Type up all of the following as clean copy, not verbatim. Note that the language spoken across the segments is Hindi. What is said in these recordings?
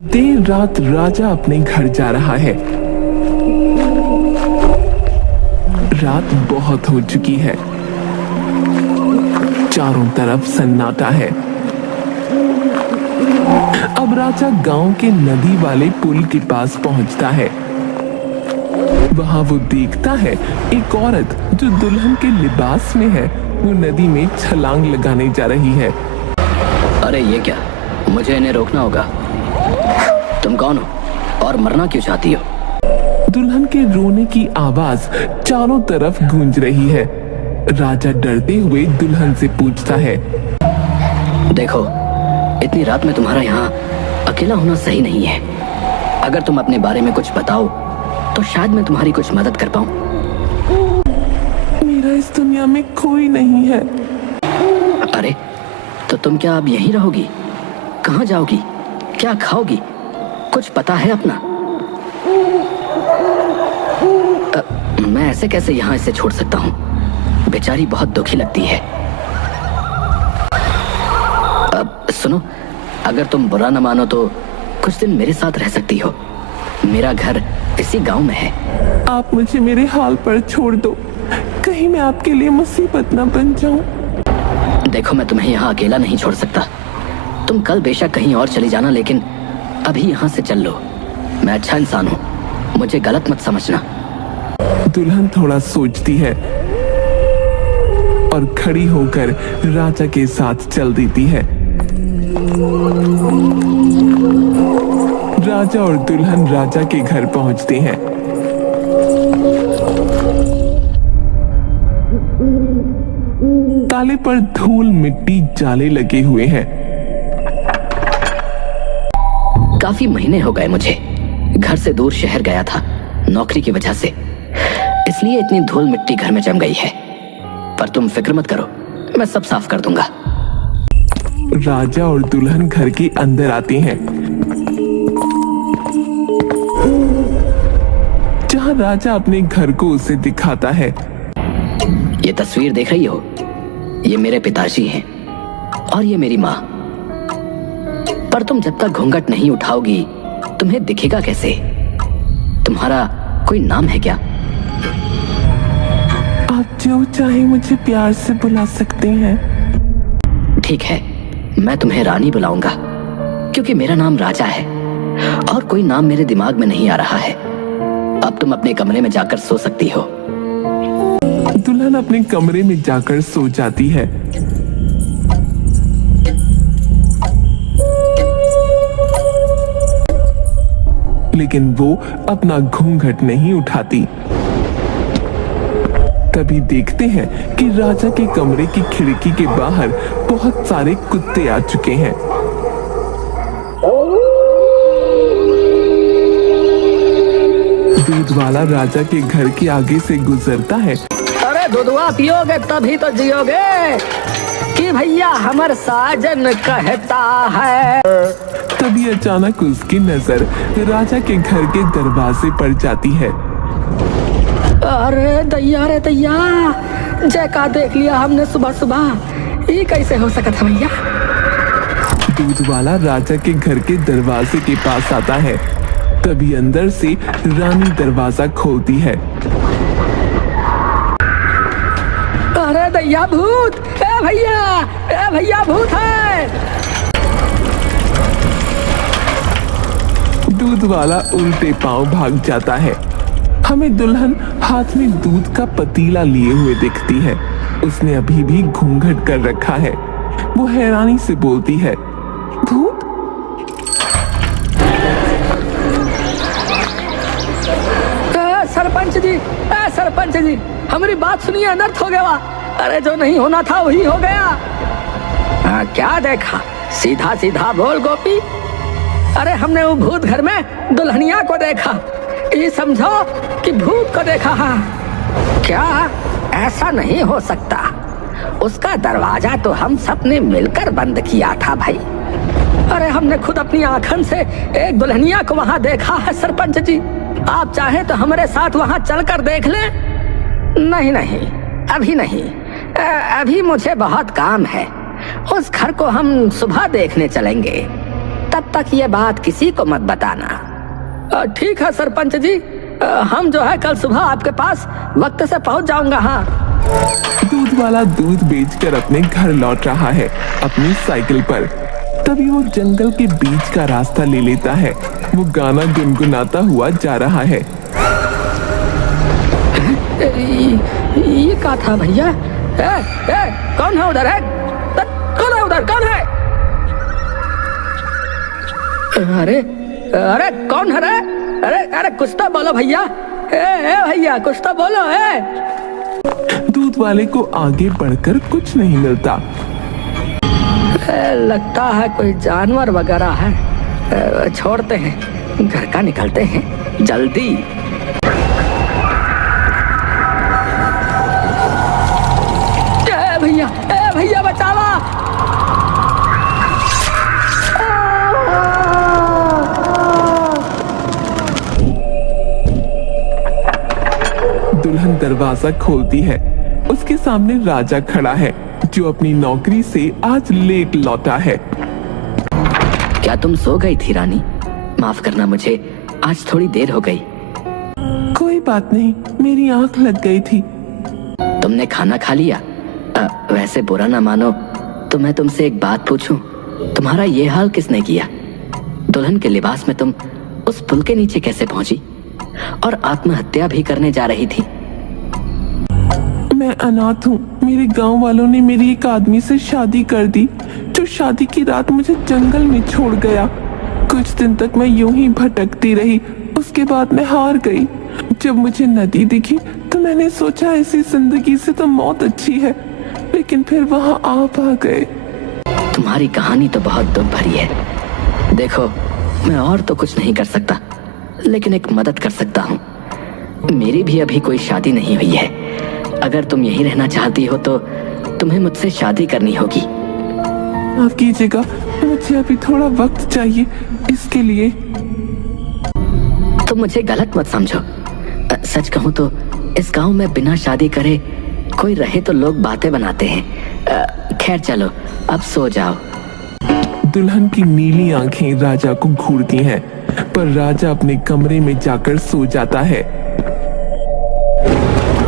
देर रात राजा अपने घर जा रहा है। रात बहुत हो चुकी है। चारों तरफ सन्नाटा है। अब राजा गांव के नदी वाले पुल के पास पहुंचता है। वहां वो देखता है एक औरत जो दुल्हन के लिबास में है, वो नदी में छलांग लगाने जा रही है। अरे ये क्या, मुझे इन्हें रोकना होगा। तुम कौन हो और मरना क्यों चाहती हो? दुल्हन के रोने की आवाज चारों तरफ गूंज रही है। राजा डरते हुए दुल्हन से पूछता है, देखो, इतनी रात में तुम्हारा यहाँ अकेला होना सही नहीं है। अगर तुम अपने बारे में कुछ बताओ तो शायद मैं तुम्हारी कुछ मदद कर पाऊं। मेरा इस दुनिया में कोई नहीं है। अरे तो तुम क्या अब यहीं रहोगी? कहाँ जाओगी? क्या खाओगी? कुछ पता है अपना? मैं ऐसे कैसे यहाँ इसे छोड़ सकता हूँ? बेचारी बहुत दुखी लगती है। अब सुनो, अगर तुम बुरा न मानो तो कुछ दिन मेरे साथ रह सकती हो। मेरा घर इसी गांव में है। आप मुझे मेरे हाल पर छोड़ दो, कहीं मैं आपके लिए मुसीबत न बन जाऊं। देखो, मैं तुम्हें यहाँ अकेला नहीं छोड़ सकता। तुम कल बेशक कहीं और चली जाना, लेकिन अभी यहाँ से चल लो। मैं अच्छा इंसान हूँ, मुझे गलत मत समझना। दुल्हन थोड़ा सोचती है और खड़ी होकर राजा के साथ चल देती है। राजा और दुल्हन राजा के घर पहुंचते हैं। ताले पर धूल मिट्टी जाले लगे हुए हैं। काफी महीने हो गए मुझे घर से दूर शहर गया था नौकरी की वजह से, इसलिए इतनी धूल मिट्टी घर में जम गई है। पर तुम फिक्र मत करो, मैं सब साफ कर दूंगा। राजा और दुल्हन घर के अंदर आते हैं, जहां राजा अपने घर को उसे दिखाता है। ये तस्वीर देख रही हो? ये मेरे पिताजी हैं और ये मेरी माँ। पर तुम जब तक घूंघट नहीं उठाओगी तुम्हें दिखेगा कैसे? तुम्हारा कोई नाम है क्या? आप जो चाहे मुझे प्यार से बुला सकते हैं। ठीक है, मैं तुम्हें रानी बुलाऊंगा, क्योंकि मेरा नाम राजा है और कोई नाम मेरे दिमाग में नहीं आ रहा है। अब तुम अपने कमरे में जाकर सो सकती हो। दुल्हन अपने कमरे में जाकर सो जाती है। लेकिन वो अपना घूंघट नहीं उठाती। तभी देखते हैं कि राजा के कमरे की खिड़की के बाहर बहुत सारे कुत्ते आ चुके हैं। दूध वाला राजा के घर के आगे से गुजरता है। अरे दूधवा पियोगे तभी तो जियोगे, कि भैया हमर साजन कहता है। तभी अचानक उसकी नजर राजा के घर के दरवाजे पर जाती है। अरे दैया, रे दैया, जैका देख लिया हमने सुबह सुबह। ये कैसे हो सकता है भैया? दूध वाला राजा के घर के दरवाजे के पास आता है। तभी अंदर से रानी दरवाजा खोलती है। अरे दैया, भूत! ए भैया भूत है! दूध वाला उल्टे पांव भाग जाता है। हमें दुल्हन हाथ में दूध का पतीला लिए हुए दिखती है। उसने अभी भी घूंघट कर रखा है। वो हैरानी से बोलती है, भूत? सरपंच जी, हमारी बात सुनिए, अनर्थ हो गया। अरे जो नहीं होना था वही हो गया। क्या देखा? सीधा सीधा बोल गोपी। अरे हमने वो भूत घर में दुल्हनिया को देखा। ये समझो कि भूत को देखा। क्या? ऐसा नहीं हो सकता। उसका दरवाजा तो हम सबने मिलकर बंद किया था भाई। अरे हमने खुद अपनी आंखों से एक दुल्हनिया को वहां देखा है सरपंच जी। आप चाहें तो हमारे साथ वहां चलकर देख लें। नहीं, अभी नहीं। अभी मुझे बहुत काम है। उस घर को हम सुबह देखने चलेंगे। तब तक ये बात किसी को मत बताना। ठीक है सरपंच जी, हम जो है कल सुबह आपके पास वक्त से पहुंच जाऊंगा। हाँ। दूध वाला दूध बेचकर अपने घर लौट रहा है अपनी साइकिल पर। तभी वो जंगल के बीच का रास्ता ले लेता है। वो गाना गुनगुनाता हुआ जा रहा है। ये क्या था भैया? कौन है उधर? कौन है उधर? कौन है? अरे अरे कौन है रे? अरे कुछ तो बोलो भैया। भैया कुछ तो बोलो। दूध वाले को आगे बढ़कर कुछ नहीं मिलता। लगता है कोई जानवर वगैरह है। छोड़ते हैं, घर का निकलते हैं जल्दी। भैया बचावा। दुल्हन दरवाजा खोलती है। उसके सामने राजा खड़ा है जो अपनी नौकरी से आज लेट लौटा है। क्या तुम सो गई थी रानी? माफ करना, मुझे आज थोड़ी देर हो गई। कोई बात नहीं, मेरी आंख लग गई थी। तुमने खाना खा लिया? वैसे बुरा ना मानो तो मैं तुमसे एक बात पूछूं? तुम्हारा ये हाल किसने किया? दुल्हन के लिबास में तुम उस पुल के नीचे कैसे पहुंची और आत्महत्या भी करने जा रही थी? मैं अनाथ हूँ। मेरे गांव वालों ने मेरी एक आदमी से शादी कर दी जो शादी की रात मुझे जंगल में छोड़ गया। कुछ दिन तक मैं यूं ही भटकती रही। उसके बाद मैं हार गई। जब मुझे नदी दिखी तो मैंने सोचा ऐसी जिंदगी से तो मौत अच्छी है, लेकिन फिर वहाँ आप आ गए। तुम्हारी कहानी तो बहुत दुख भरी है। देखो, मैं और तो कुछ नहीं कर सकता, लेकिन एक मदद कर सकता हूँ। मेरी भी अभी कोई शादी नहीं हुई है। अगर तुम यहीं रहना चाहती हो तो तुम्हें मुझसे शादी करनी होगी। माफ कीजिएगा, मुझे अभी थोड़ा वक्त चाहिए इसके लिए। तुम मुझे गलत मत समझो। सच कहूँ तो इस गांव में बिना शादी करे कोई रहे तो लोग बातें बनाते हैं। खैर चलो, अब सो जाओ। दुल्हन की नीली आंखें राजा को घूरती हैं, पर राजा अपने कमरे में जाकर सो जाता है।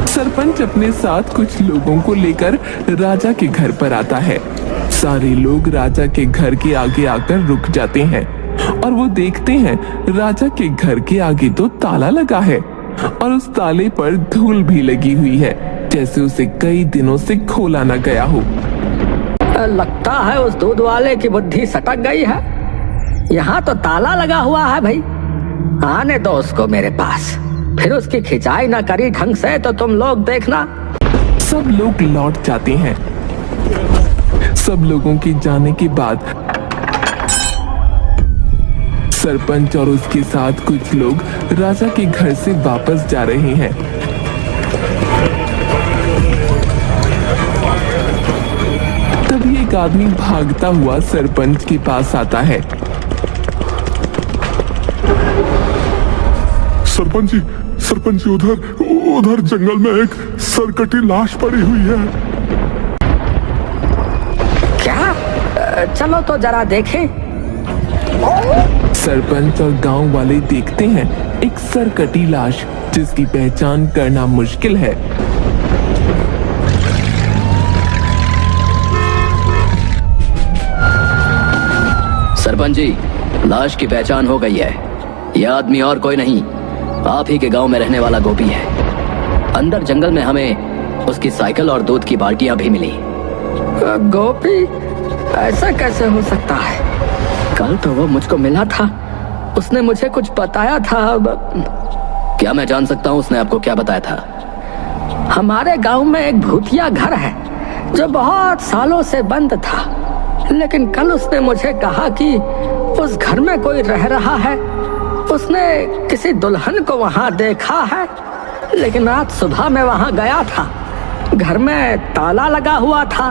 सरपंच अपने साथ कुछ लोगों को लेकर राजा के घर पर आता है। सारे लोग राजा के घर के आगे आकर रुक जाते हैं और वो देखते हैं राजा के घर के आगे तो ताला लगा है और उस ताले पर धूल भी लगी हुई है, जैसे उसे कई दिनों से खोला न गया हो। लगता है उस दूध वाले की बुद्धि सटक गई है। यहाँ तो ताला लगा हुआ है भाई। आने दो उसको मेरे पास, फिर उसकी खिंचाई ना करी ढंग से तो तुम लोग देखना। सब लोग लौट जाते हैं। सब लोगों के जाने के बाद सरपंच और उसके साथ कुछ लोग राजा के घर से वापस जा रहे हैं। तभी एक आदमी भागता हुआ सरपंच के पास आता है। सरपंच जी, उधर जंगल में एक सरकटी लाश पड़ी हुई है। क्या? चलो तो जरा देखें। सरपंच और गांव वाले देखते हैं एक सरकटी लाश जिसकी पहचान करना मुश्किल है। सरपंच जी, लाश की पहचान हो गई है। यह आदमी और कोई नहीं, आप ही के गांव में रहने वाला गोपी है। अंदर जंगल में हमें उसकी साइकिल और दूध की बाल्टियां भी मिली। गोपी? ऐसा कैसे हो सकता है? कल तो वो मुझको मिला था, उसने मुझे कुछ बताया था। क्या मैं जान सकता हूँ उसने आपको क्या बताया था? हमारे गांव में एक भूतिया घर है जो बहुत सालों से बंद था, लेकिन कल उसने मुझे कहा कि उस घर में कोई रह रहा है। उसने किसी दुल्हन को वहां देखा है, लेकिन आज सुबह मैं वहां गया था। घर में ताला लगा हुआ था।